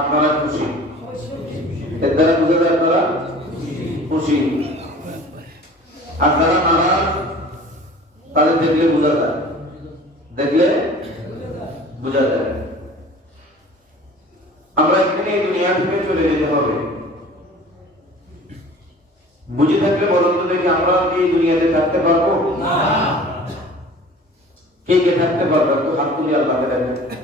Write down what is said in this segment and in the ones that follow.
আপনারা খুশি? এর দ্বারা বুঝে যায় আপনারা খুশি। আর যারা নারাজ তাদের দেখলে বোঝা যায়। দেখলে বোঝা যায়। আমরা এখানে দুনিয়া থেকে চলে যেতে হবে। বুঝে থাকলে বলুন তো দেখি আমরা কি এই দুনিয়াতে থাকতে পারব? কে কে থাকতে পারব? তো হাত তুলে আল্লাহকে দেখেন।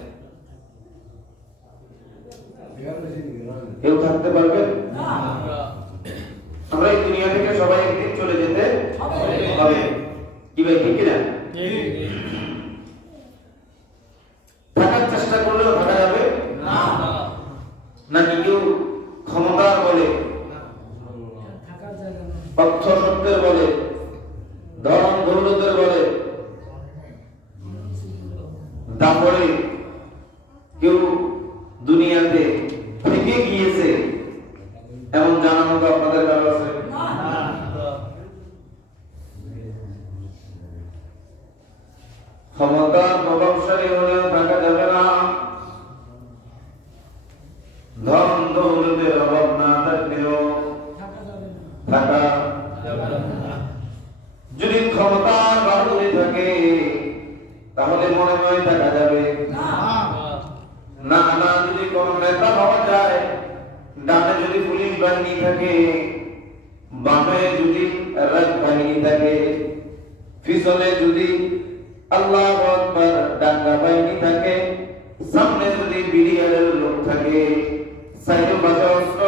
কেউ থাকতে পারবে? আমরা এই দুনিয়া থেকে সবাই একদিন চলে যেতে হবে। কি ভাই ঠিক কিনা? থাকার চেষ্টা করলেও থাকা যাবে? নাকি কেউ ক্ষমতার বলে? অর্থ সত্যের বলে? ধন দৌলতের বলে? তারপরে কেউ দুনিয়াতে থেকে গিয়েছে এমন জানার মতো আপনাদের কারও আছে ক্ষমতার প্রভাবশালী হলেও থাকা যাবে না ধন দৌলতের অভাব না থাকলেও থাকা যদি ক্ষমতার বাহুরে থাকে তাহলে মনে হয় থাকা যাবে না না যদি কোন নেতা হওয়া যায় ডানে যদি পুলিশ বাহিনী থাকে বামে যদি রাজ বাহিনী থাকে পিছনে যদি আল্লাহ আকবার ডাঙ্গা বাহিনী থাকে, সামনে যদি বিরিয়ালের লোক থাকে সাইড পাশে অস্ত্র,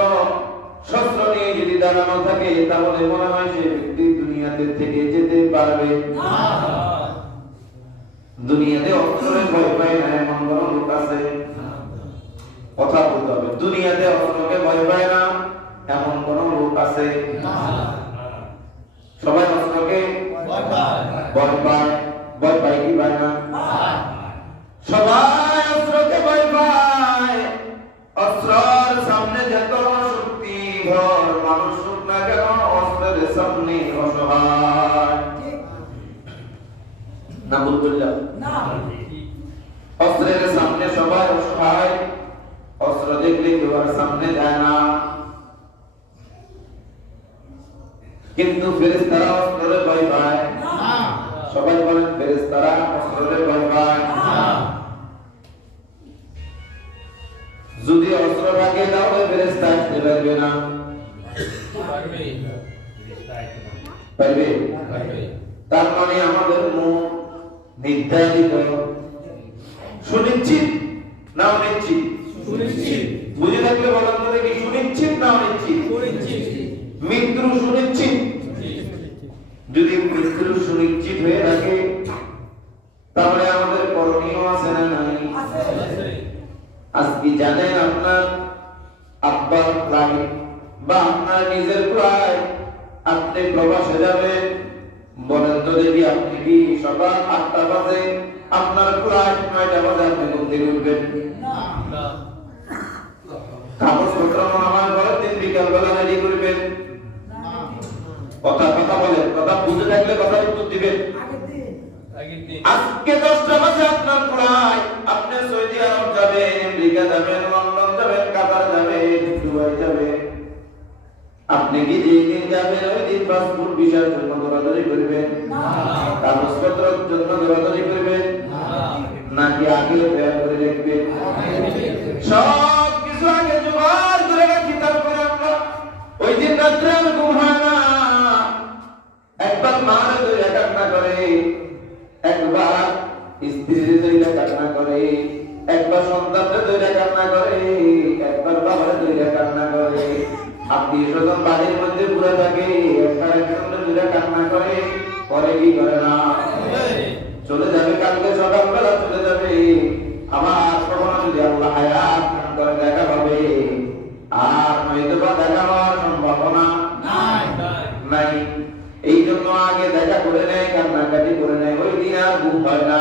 শস্ত্র নিয়ে যদি দাঁড়ানো থাকে, তাহলে মনে হয় সে ব্যক্তি দুনিয়াতে থেকে যেতে পারবে। দুনিয়াতে অস্ত্রের ভয় পায় না, এমন কোন লোক আছে? কথা বলতে হবে, দুনিয়াতে অস্ত্রকে ভয় পায় না, এমন কোন লোক আছে? সবাই না ভুল করলাম অস্ত্রের সামনে সবাই অসহায় অস্ত্র দেখলে কেউ আর সামনে যায় না। কিন্তু ফেরেশতারা অস্ত্রে ভয় পায়। সবাই বলেন ফেরেশতারা অস্ত্রে ভয় পায়। যদি অস্ত্র থাকে তাহলে ফেরেশতা আসতে পারবে না। পারবে। তার মানে আমাদের মুখ নির্ধারিত। সুনিশ্চিত? না অনিশ্চিত বুঝে থাকলে বলেন তো দেখি সুনিশ্চিত না অনিশ্চিত মৃত্যু সুনিশ্চিত? যদি মৃত্যু সুনিশ্চিত হয়ে থাকে তাহলে আমাদের করণীয় আছে না নাই? আজকে জানেন আপনার আব্বার প্রায় বা আপনার নিজের প্রায় আপনি প্রবাসে যাবেন বলেন তো দেখি আপনি কি সকাল আটটা বাজে? আপনার প্রায় নয়টা বাজে আপনি ঘুম থেকে উঠবেন। কাগজপত্র আমার পরের দিন বিকাল রেডি করবেন। কথা কথা বলেন কথা বুঝে থাকলে কথা উত্তর দিবেন। আজকে দশটা বাজে আপনার প্রায়। আপনি সৌদি আরব যাবেন আমেরিকা যাবেন লন্ডন যাবেন কাতার যাবেন। আপনি কি যেই দিন যাবেন? ওই দিন পাসপোর্ট ভিসার জন্য দৌড়াদৌড়ি করবেন? কাগজপত্রের জন্য দৌড়াদৌড়ি করবেন? নাকি আগে তৈরি করে রাখবেন? সব কিছু আগে জোগাড় করে রাখি তারপরে আমরা ওই দিন রাত্রে আর ঘুম হয় না। একবার মার করে একবার স্ত্রীর ধরে কান্না করে একবার সন্তানকে ধরে কান্না করে একবার বাবার করে। আত্মীয় স্বজন বাড়ির মধ্যে পুরো থাকে। একবার একসঙ্গে কান্না করে পরে কি করে না? চলে যাবে কালকে সকালবেলা চলে যাবে। আবার কখনো যদি আল্লাহ হায়াত করে দেখা হবে। আর নয়তো বা দেখা হওয়ার সম্ভাবনা নাই। এই জন্য আগে দেখা করে নেয় কান্নাকাটি করে নেয়। ওই দিন আর ঘুম হয় না।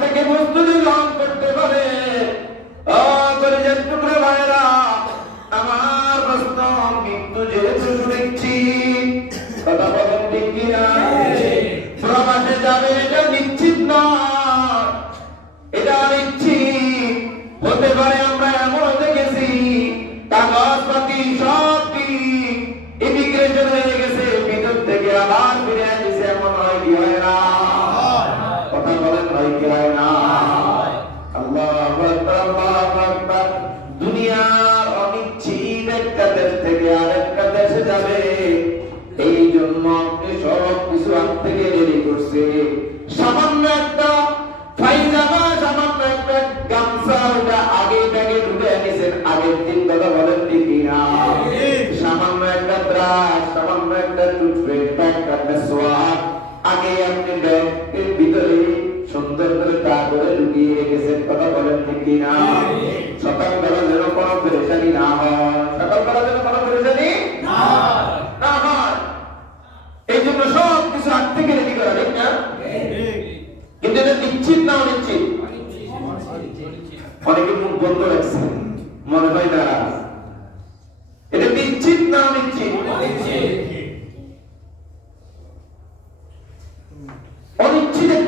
থেকে বস্তু গ্রহণ করতে পারে। এই জন্য সব কিছু হাত থেকে রেডি করছে। সামান্য একটা ফাইজামা সামান্য একটা গামছা ওটা আগে ব্যাগে ঢুকে এনেছেন। আগের দিন কথা বলেন ঠিক না সামান্য একটা ব্রাশ সামান্য একটা টুথপেস্ট একটা মেসওয়াক আগে আপনি ব্যাগের ভিতরে সুন্দর করে তা করে ঢুকিয়ে রেখেছেন। কথা বলেন ঠিক না সকালবেলা যেন কোনো পেরেশানি না হয় সকালবেলা যেন কোনো পেরেশানি না হয় এই জন্য সব কিছু হাত থেকে রেডি করা ঠিক না কিন্তু এটা নিশ্চিত না অনিশ্চিত অনেকে মুখ বন্ধ রাখছে মনে হয় না এটা নিশ্চিত না অনিশ্চিত অনিশ্চিত একটা